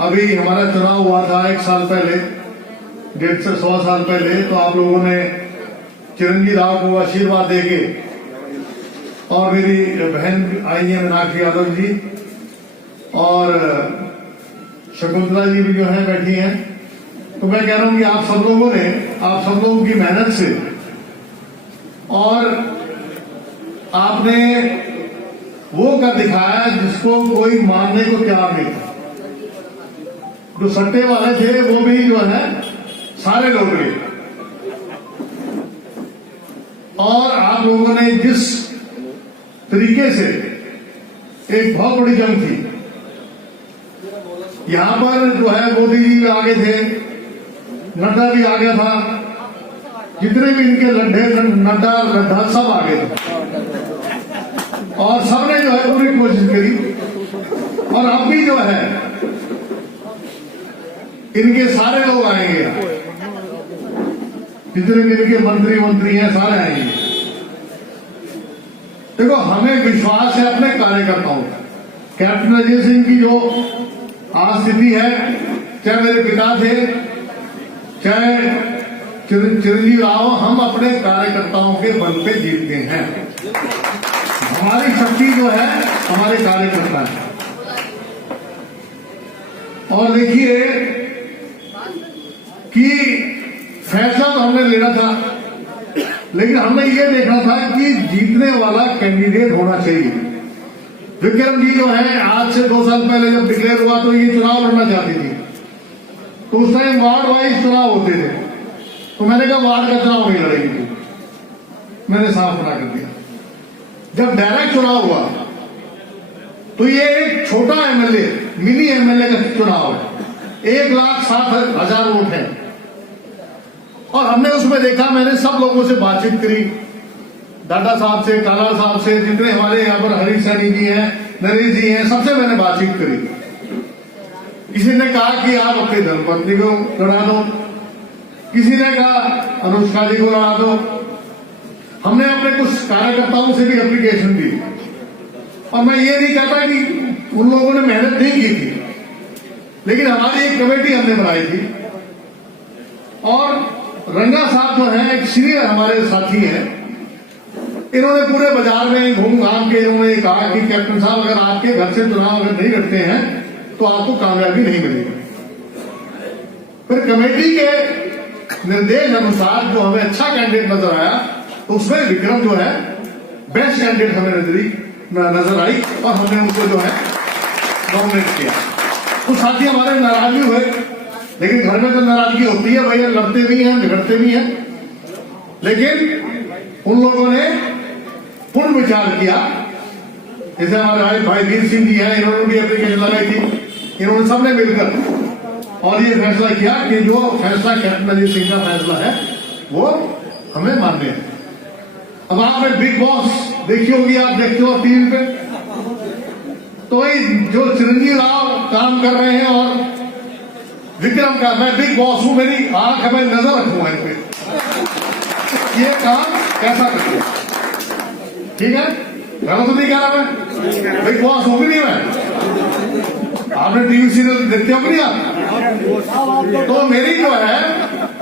अभी हमारा चुनाव हुआ था 1 साल पहले, 1.5 से 1.25 साल पहले, तो आप लोगों ने चिरंजीवी राव को आशीर्वाद देके, और मेरी बहन आई है मीनाक्षी यादव जी और शकुंतला जी भी जो है बैठी हैं। तो मैं कह रहा हूं कि आप सब लोगों की मेहनत से, और आपने वो कर दिखाया जिसको कोई मानने को तैयार नहीं था। जो सट्टे वाले थे वो भी जो है सारे लौट गए, और आप लोगों ने जिस तरीके से, एक बहुत बड़ी जंग थी यहां पर, जो है मोदी जी भी आगे थे, नड्डा भी आ गया था, जितने भी इनके लड्ढे नड्डा सब आ गए थे, और सबने जो है पूरी कोशिश करी। और अब भी जो है इनके सारे लोग आएंगे, जितने भी इनके मंत्री हैं सारे आएंगे। देखो, हमें विश्वास है अपने कार्यकर्ताओं का। कैप्टन अजय सिंह की जो आज स्थिति है, चाहे मेरे पिता थे, चाहे चिरंजीवी राव, हम अपने कार्यकर्ताओं के बल पे जीतते हैं। हमारी शक्ति जो है हमारे कार्यकर्ता है। और देखिए कि फैसला तो हमने लेना था, लेकिन हमने ये देखना था कि जीतने वाला कैंडिडेट होना चाहिए। विक्रम जी जो है आज से 2 साल पहले जब डिक्लेयर हुआ तो ये चुनाव लड़ना चाहती थी, तो उस टाइम वार्ड वाइज चुनाव होते थे, तो मैंने कहा वार्ड का चुनाव नहीं लड़ेगी थी, मैंने साफ मना कर दिया। जब डायरेक्ट चुनाव हुआ तो ये एक छोटा एमएलए, मिनी एमएलए का चुनाव है, 1,07,000 वोट है, और हमने उसमें देखा, मैंने सब लोगों से बातचीत करी, डाटा साहब से, काला साहब से, जितने हमारे यहाँ पर हरीश सैनी जी हैं, नरेश जी हैं, सबसे मैंने बातचीत करी। किसी ने कहा कि आप अपनी धर्मपत्नी को लड़ा दो, किसी ने कहा अनुष्का जी को लड़ा दो। हमने अपने कुछ कार्यकर्ताओं से भी एप्लीकेशन दी, और मैं ये नहीं कहता कि उन लोगों ने मेहनत नहीं की थी, लेकिन हमारी एक कमेटी हमने बनाई थी, और रंगा साहब जो है एक सीनियर हमारे साथी हैं, इन्होंने पूरे बाजार में घूम घाम के इन्होंने कहा कि कैप्टन साहब, अगर आपके घर से चुनाव अगर नहीं लड़ते हैं तो आपको कामयाबी नहीं मिलेगी। फिर कमेटी के निर्देश अनुसार जो हमें अच्छा कैंडिडेट नजर आया, तो उसमें विक्रम जो है बेस्ट कैंडिडेट हमें नजर आई, और हमने उनको जो है नॉमिनेट किया। तो साथी हमारे नाराज भी हुए, लेकिन घर में तो नाराजगी होती है, भैया लड़ते भी हैं, झगड़ते भी हैं, लेकिन उन लोगों ने पूर्ण विचार किया। जैसे हमारे भाई वीर सिंह जी हैं, इन्होंने भी एप्लीकेशन लगाई थी, इन्होंने सबने मिलकर और ये फैसला किया कि जो फैसला कैप्टन अजय सिंह का फैसला है वो हमें मानने हैं। अब आपने बिग बॉस देखी होगी, आप देखते हो टीवी पे, तो वही जो चिरंजीवी राव काम कर रहे हैं और विक्रम का, मैं बिग बॉस हूं, मेरी आंख में नजर रखूंगा इन पे, ये काम कैसा करते हैं। ठीक है, गलत तो नहीं कह रहा मैं, बिग बॉस हूं भी नहीं मैं, आपने टीवी सीरियल देखते हो कि नहीं आप? तो मेरी जो है,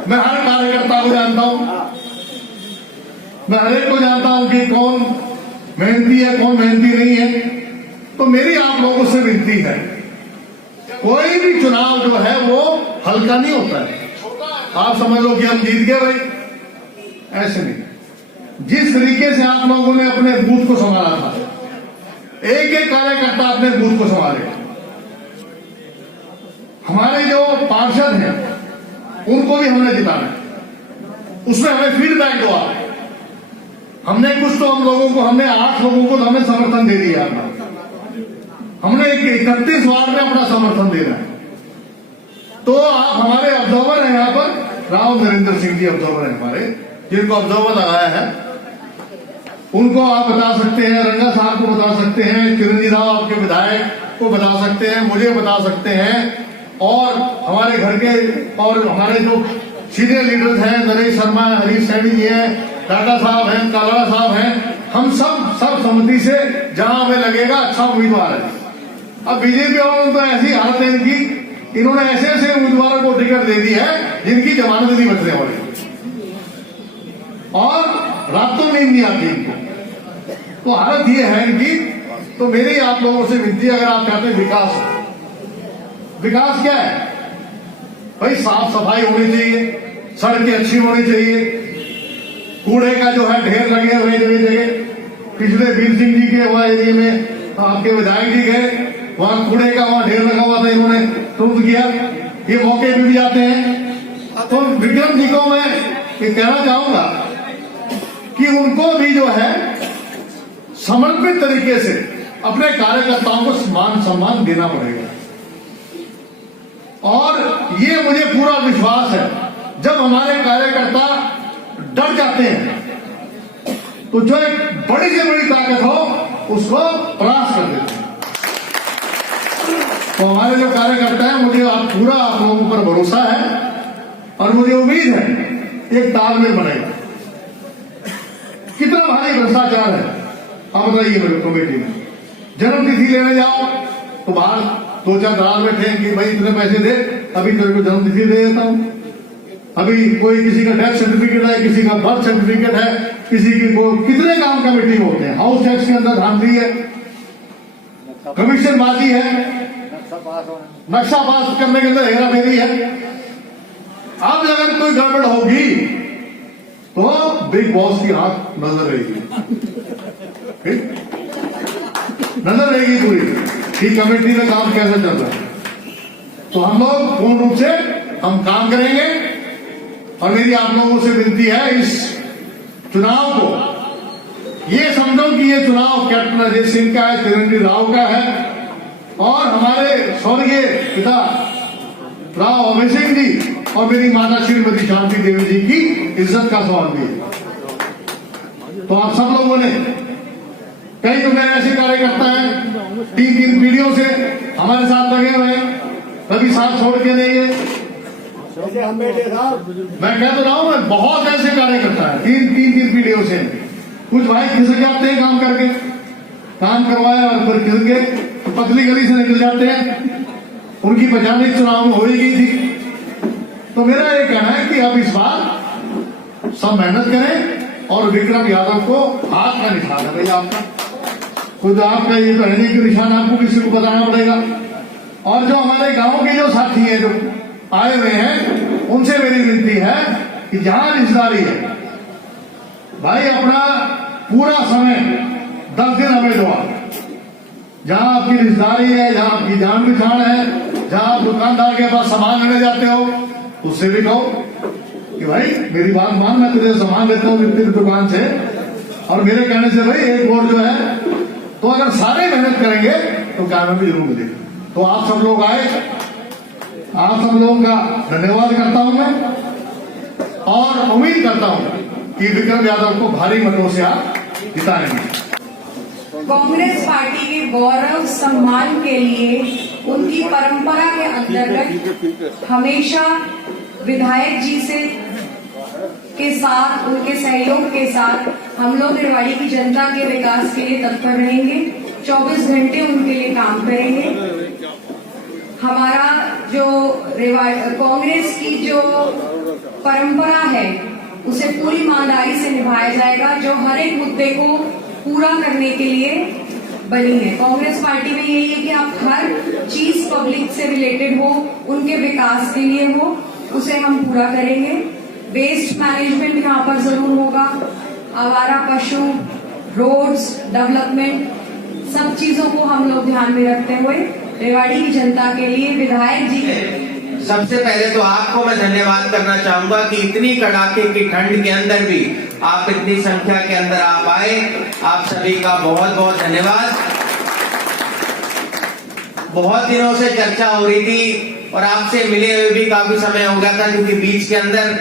मैं हर कार्यकर्ता को जानता हूं, मैं हर एक को जानता हूं कि कौन मेहनती है, कौन मेहनती नहीं है। तो मेरी आप लोगों से विनती है, कोई भी चुनाव जो है वो हल्का नहीं होता है। आप समझ लो कि हम जीत गए भाई, ऐसे नहीं। जिस तरीके से आप लोगों ने अपने बूथ को संभाला था, एक एक कार्यकर्ता अपने बूथ को संभाले, हमारे जो पार्षद हैं उनको भी हमने जिताना है, उसमें हमें फीडबैक दो आप। हमने कुछ तो हम लोगों को, हमने 8 लोगों को तो हमें समर्थन दे दिया, हमने 31 वार्ड में अपना समर्थन देना है। तो आप हमारे ऑब्जर्वर हैं यहाँ पर, राव नरेंद्र सिंह जी ऑब्जर्वर हैं हमारे, जिनको ऑब्जर्वर लगाया है, उनको आप बता सकते हैं, रंगा साहब को बता सकते हैं, चिरंजीवी राव आपके विधायक को बता सकते हैं, मुझे बता सकते हैं, और हमारे घर के और हमारे जो सीनियर लीडर्स हैं, नरेश शर्मा, हरीश सैनी जी हैं, टाटा साहब हैं, काला साहब हैं, हम सब सहमति से जहां हमें लगेगा अच्छा उम्मीदवार है। अब बीजेपी वालों तो ऐसी हालत है इनकी इन्होंने ऐसे ऐसे उम्मीदवारों को टिकट दे दी है जिनकी जमानत नहीं बचने वाली, और रातों नींद नहीं आती इनको। तो हालत ये है इनकी। तो मेरी आप लोगों से विनती है, अगर आप चाहते हैं विकास, विकास क्या है भाई? साफ सफाई होनी चाहिए, सड़कें अच्छी होनी चाहिए, कूड़े का जो है ढेर लगे हुए जगह जगह। पिछले वीर सिंह जी के वहां एरिया में आपके विधायक जी गए, वहां कूड़े का वहां ढेर लगा हुआ था, इन्होंने तुरंत किया। ये मौके पे भी जाते हैं। तो विक्रम जी को मैं ये कहना चाहूंगा कि उनको भी जो है समर्पित तरीके से अपने कार्यकर्ताओं को मान सम्मान देना पड़ेगा। और ये मुझे पूरा विश्वास है, जब हमारे कार्यकर्ता डर जाते हैं तो जो एक बड़ी से बड़ी ताकत हो उसको परास्त कर देते हैं। तो हमारे जो कार्यकर्ता है, मुझे पूरा आप लोगों पर भरोसा है और मुझे उम्मीद है एक तालमेल बनेगा। कितना भारी भ्रष्टाचार है आप बताइए मेरे कमेटी में। जन्मतिथि लेने जाओ तो बाहर दो चार दलाल बैठे हैं कि भाई इतने पैसे दे, अभी तेरे को जन्मतिथि दे देता हूं। अभी कोई किसी का डेथ सर्टिफिकेट है, किसी का बर्थ सर्टिफिकेट है, किसी की को कितने काम कमेटी में होते हैं। हाउस टैक्स के अंदर धांधली है, कमीशनबाजी है, नक्शा पास करने के अंदर हेरा फेरी है। अब अगर कोई गड़बड़ होगी तो बिग बॉस की हाथ नजर रहेगी, नजर रहेगी पूरी कि कमेटी में काम कैसे चल रहा है। तो हम लोग पूर्ण रूप से हम काम करेंगे। और मेरी आप लोगों से विनती है, इस चुनाव को ये समझो कि ये चुनाव कैप्टन अजय सिंह का है, चिरंजीव राव का है, और हमारे स्वर्गीय पिता राव अभय सिंह जी और मेरी माता श्रीमती शांति देवी जी की इज्जत का सवाल भी है। तो आप सब लोगों ने, कई तो मेरे ऐसे कार्यकर्ता हैं 3 पीढ़ियों से हमारे साथ लगे हुए हैं, कभी साथ छोड़ के नहीं है। मैं कह तो रहा हूं, मैं बहुत ऐसे कार्यकर्ता है 3 पीढ़ियों से। कुछ भाई खिसक जाते हैं काम करके, काम करवाया और फिर खिसक के पतली गली से निकल जाते हैं। उनकी पहचान इस चुनाव में हो ही गई थी। तो मेरा ये कहना है कि अब इस बार सब मेहनत करें और विक्रम यादव को हाथ का निशान है भाई आपका, खुद आपका ये तो है नहीं कि निशान आपको किसी को बताना पड़ेगा। और जो हमारे गांव के जो साथी हैं जो आए हुए हैं, उनसे मेरी विनती है कि जहां रिश्तेदारी है भाई, अपना पूरा समय 10 दिन हमें दो। जहां आपकी रिश्तेदारी है, जहां आपकी जान पहचान है, जहां आप दुकानदार के पास सामान लेने जाते हो, उससे भी कहो कि भाई मेरी बात मान, मैं तुझे सामान लेता हूँ तेरी दुकान से, और मेरे कहने से भाई एक वोट जो है, तो अगर सारे मेहनत करेंगे तो कामयाबी जरूर मिलेगी। तो आप सब लोग आए, आप सब लोगों का धन्यवाद करता हूं मैं, और उम्मीद करता हूं कि विक्रम यादव को भारी मतों से आप जिताएंगे। कांग्रेस पार्टी के गौरव सम्मान के लिए उनकी परंपरा के अंतर्गत हमेशा विधायक जी से के साथ, उनके सहयोग के साथ हम लोग रेवाड़ी की जनता के विकास के लिए तत्पर रहेंगे। 24 घंटे उनके लिए काम करेंगे। हमारा जो कांग्रेस की जो परंपरा है उसे पूरी ईमानदारी से निभाया जाएगा, जो हर एक मुद्दे को पूरा करने के लिए बनी है। कांग्रेस पार्टी में यही है कि आप हर चीज पब्लिक से रिलेटेड हो, उनके विकास के लिए हो, उसे हम पूरा करेंगे। वेस्ट मैनेजमेंट यहाँ पर जरूर होगा, आवारा पशु, रोड्स, डेवलपमेंट, सब चीजों को हम लोग ध्यान में रखते हुए रेवाड़ी की जनता के लिए विधायक जी। सबसे पहले तो आपको मैं धन्यवाद करना चाहूंगा कि इतनी कड़ाके की ठंड के अंदर भी आप इतनी संख्या के अंदर आप आए। आप सभी का बहुत बहुत धन्यवाद। बहुत दिनों से चर्चा हो रही थी और आपसे मिले हुए भी काफी समय हो गया था, क्योंकि बीच के अंदर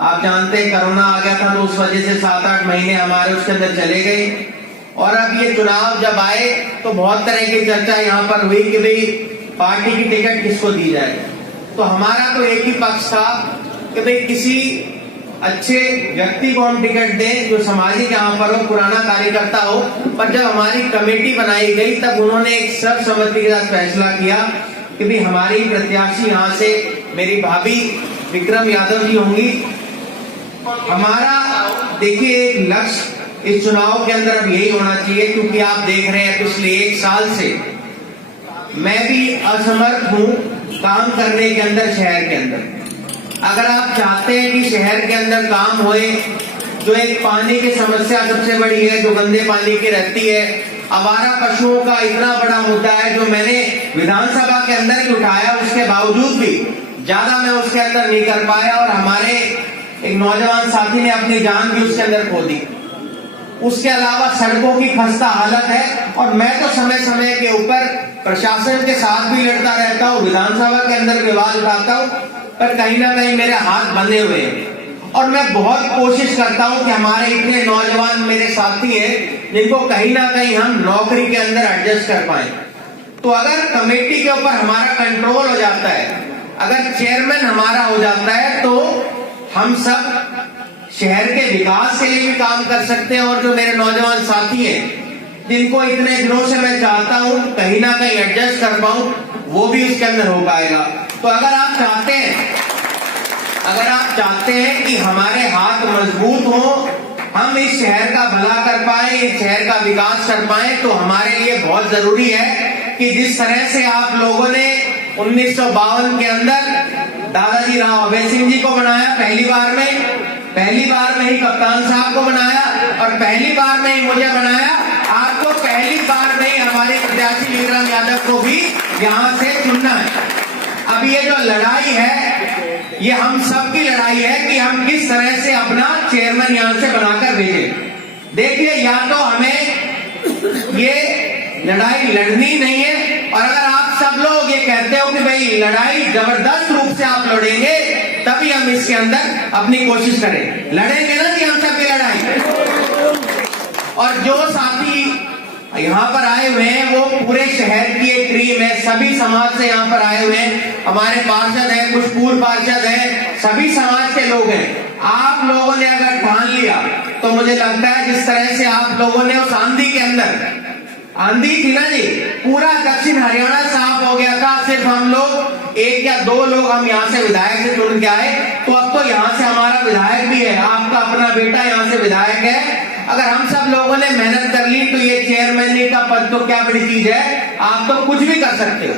आप जानते हैं कोरोना आ गया था, तो उस वजह से 7-8 महीने हमारे उसके अंदर चले गए। और अब ये चुनाव जब आए तो बहुत तरह की चर्चा यहाँ पर हुई कि भाई पार्टी की टिकट किसको दी जाए। तो हमारा तो एक ही पक्ष था कि भाई किसी अच्छे व्यक्ति को हम टिकट दें जो सामाजिक यहाँ पर हो, पुराना कार्यकर्ता हो। पर जब हमारी कमेटी बनाई गई तब उन्होंने एक सर्वसम्मति के साथ फैसला किया कि भाई हमारी प्रत्याशी यहाँ से मेरी भाभी विक्रम यादव जी होंगी। हमारा देखिए एक लक्ष्य इस चुनाव के अंदर अब यही होना चाहिए, क्योंकि आप देख रहे हैं पिछले 1 साल से मैं भी असमर्थ हूँ काम करने के अंदर, शहर के अंदर। अगर आप चाहते हैं कि शहर के अंदर काम होए, जो एक पानी की समस्या सबसे बड़ी है जो गंदे पानी की रहती है, आवारा पशुओं का इतना बड़ा मुद्दा है जो मैंने विधानसभा के अंदर ही उठाया, उसके बावजूद भी ज्यादा मैं उसके अंदर नहीं कर पाया और हमारे एक नौजवान साथी ने अपनी जान भी उसके अंदर खो दी। उसके अलावा सड़कों की खस्ता हालत है और मैं तो समय समय के ऊपर प्रशासन के साथ भी लड़ता रहता हूँ, विधानसभा के अंदर विवाद उठाता हूँ, पर कहीं ना कहीं मेरे हाथ बंधे हुए हैं और मैं बहुत कोशिश करता हूँ कि हमारे इतने नौजवान मेरे साथी हैं जिनको कहीं ना कहीं हम नौकरी के अंदर एडजस्ट कर पाए। तो अगर कमेटी के ऊपर हमारा कंट्रोल हो जाता है, अगर चेयरमैन हमारा हो जाता है, तो हम सब शहर के विकास के लिए भी काम कर सकते हैं और जो मेरे नौजवान साथी हैं जिनको इतने दिनों से मैं चाहता हूं कहीं ना कहीं एडजस्ट कर पाऊं, वो भी उसके अंदर हो पाएगा। तो अगर आप चाहते हैं कि हमारे हाथ मजबूत हो, हम इस शहर का भला कर पाए, इस शहर का विकास कर पाए, तो हमारे लिए बहुत जरूरी है कि जिस तरह से आप लोगों ने 1952 के अंदर दादाजी राव अभय सिंह जी को बनाया, पहली बार में ही कप्तान साहब को बनाया और पहली बार में ही मुझे बनाया, आपको पहली बार में ही हमारे प्रत्याशी विक्रम यादव को भी यहाँ से चुनना है। अब ये जो लड़ाई है, ये हम सब की लड़ाई है कि हम किस तरह से अपना चेयरमैन यहाँ से बनाकर भेजें। देखिए, या तो हमें ये लड़ाई लड़नी नहीं है, और अगर आप सब लोग ये कहते हो कि भाई लड़ाई जबरदस्त रूप से आप लड़ेंगे, तभी हम इसके अंदर अपनी कोशिश करें। लड़ेंगे ना कि हम सबकी लड़ाई। और जो साथी यहाँ पर आए हुए हैं वो पूरे शहर की एक टीम है, सभी समाज से यहाँ पर आए हुए हैं, हमारे पार्षद हैं, कुछ पूर्व पार्षद हैं, सभी समाज के लोग हैं। आप लोगों ने अगर ठान लिया तो मुझे लगता है जिस तरह से आप लोगों ने उस आंधी के अंदर, आंधी थी ना जी, पूरा दक्षिण हरियाणा साफ हो गया था, सिर्फ हम लोग 1 या 2 लोग हम यहाँ से विधायक से चुन के आए, तो अब तो यहाँ से हमारा विधायक भी है, आपका अपना बेटा यहाँ से विधायक है। अगर हम सब लोगों ने मेहनत कर ली तो ये चेयरमैन का पद तो क्या बड़ी चीज है, आप तो कुछ भी कर सकते हो।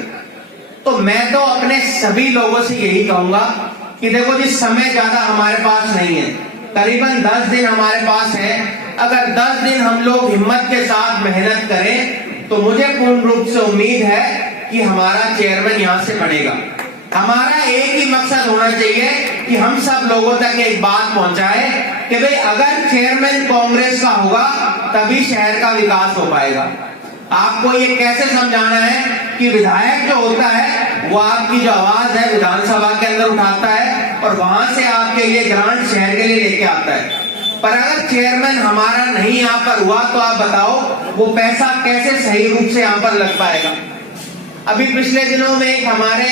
तो मैं तो अपने सभी लोगों से यही कहूंगा कि देखो जी, समय ज्यादा हमारे पास नहीं है, करीबन 10 दिन हमारे पास है। अगर 10 दिन हम लोग हिम्मत के साथ मेहनत करें तो मुझे पूर्ण रूप से उम्मीद है कि हमारा चेयरमैन यहाँ से बनेगा। हमारा एक ही मकसद होना चाहिए कि हम सब लोगों तक एक बात पहुंचाए कि भाई अगर चेयरमैन कांग्रेस का होगा तभी शहर का विकास हो पाएगा। आपको ये कैसे समझाना है कि विधायक जो होता है वो आपकी जो आवाज है विधानसभा के अंदर उठाता है और वहां से आपके लिए ग्रांट शहर के लिए लेके आता है, पर अगर चेयरमैन हमारा नहीं यहाँ पर हुआ तो आप बताओ वो पैसा कैसे सही रूप से यहाँ पर लग पाएगा। अभी पिछले दिनों में एक हमारे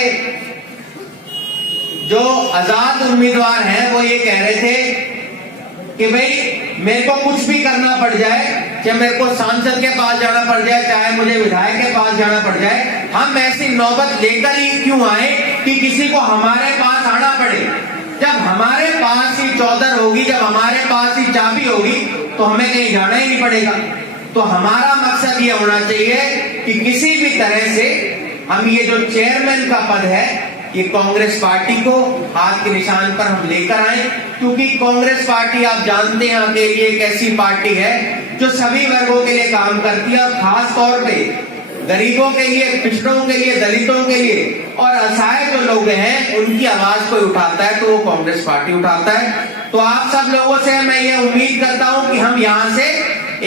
जो आजाद उम्मीदवार हैं वो ये कह रहे थे कि भाई मेरे को कुछ भी करना पड़ जाए, चाहे मेरे को सांसद के पास जाना पड़ जाए, चाहे मुझे विधायक के पास जाना पड़ जाए, हम ऐसी नौबत लेकर ही क्यों आए कि किसी को हमारे पास आना पड़े। जब हमारे पास ही चौधर होगी, जब हमारे पास ही चाबी होगी तो हमें कहीं जाना ही नहीं पड़ेगा। तो हमारा मकसद ये होना चाहिए कि किसी भी तरह से हम ये जो चेयरमैन का पद है ये कांग्रेस पार्टी को हाथ के निशान पर हम लेकर आए, क्योंकि कांग्रेस पार्टी आप जानते हैं अकेली एक ऐसी पार्टी है जो सभी वर्गों के लिए काम करती है और खास तौर पे गरीबों के लिए, पिछड़ों के लिए, दलितों के लिए और असहाय जो लोग हैं उनकी आवाज कोई उठाता है तो वो कांग्रेस पार्टी उठाता है। तो आप सब लोगों से मैं ये उम्मीद करता हूं कि हम यहाँ से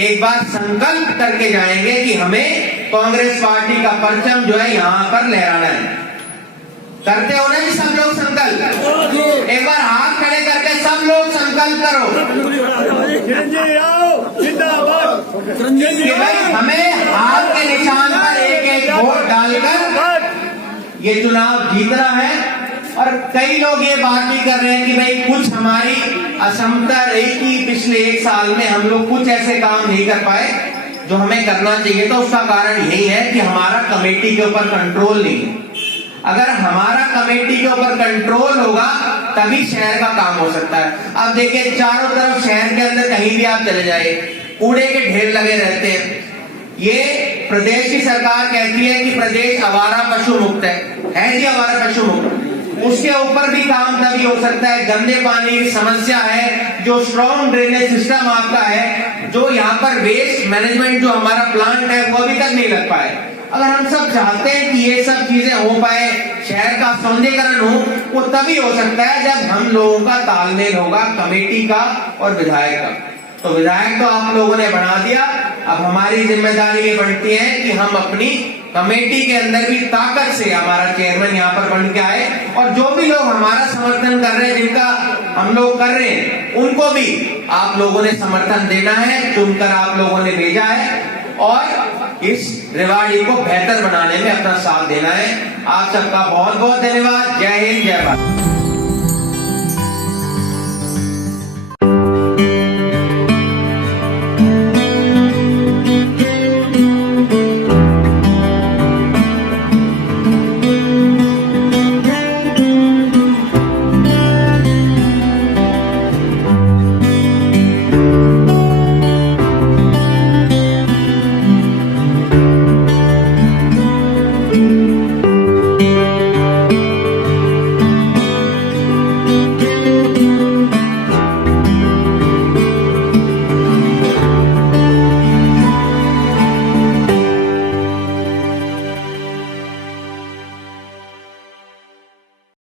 एक बार संकल्प करके जाएंगे कि हमें कांग्रेस पार्टी का परचम जो है यहाँ पर लहराना है। करते हो ना जी सब लोग संकल्प? एक बार हाथ खड़े करके सब लोग संकल्प करो कि भाई हमें हाथ के निशान पर एक एक वोट डालकर ये चुनाव जीतना है। और कई लोग ये बात भी कर रहे हैं कि भाई कुछ हमारी असमता रही कि पिछले 1 साल में हम लोग कुछ ऐसे काम नहीं कर पाए जो हमें करना चाहिए। तो उसका कारण यही है कि हमारा कमेटी के ऊपर कंट्रोल नहीं है। अगर हमारा कमेटी के ऊपर कंट्रोल होगा तभी शहर का काम हो सकता है। अब देखिए चारों तरफ शहर के अंदर कहीं भी आप चले जाइए कूड़े के ढेर लगे रहते हैं। ये प्रदेश की सरकार कहती है कि प्रदेश आवारा पशु मुक्त है जी, आवारा पशु मुक्त। उसके ऊपर भी काम तभी हो सकता है। गंदे पानी की समस्या है, जो स्ट्रॉन्ग ड्रेनेज सिस्टम आपका है, जो यहाँ पर वेस्ट मैनेजमेंट जो हमारा प्लांट है वो अभी तक नहीं लग पाए। अगर हम सब चाहते हैं कि ये सब चीजें हो पाए, शहर का सौंदर्यीकरण हो, वो तभी हो सकता है जब हम लोगों का तालमेल होगा, कमेटी का और विधायक का। तो विधायक तो आप लोगों ने बढ़ा दिया, अब हमारी जिम्मेदारी ये बनती है कि हम अपनी कमेटी के अंदर भी ताकत से हमारा चेयरमैन यहाँ पर बन के आए, और जो भी लोग हमारा समर्थन कर रहे हैं, जिनका हम लोग कर रहे हैं, उनको भी आप लोगों ने समर्थन देना है, चुनकर आप लोगों ने भेजा है, और इस रेवाड़ी को बेहतर बनाने में अपना साथ देना है। आप सबका बहुत बहुत धन्यवाद। जय हिंद, जय भारत।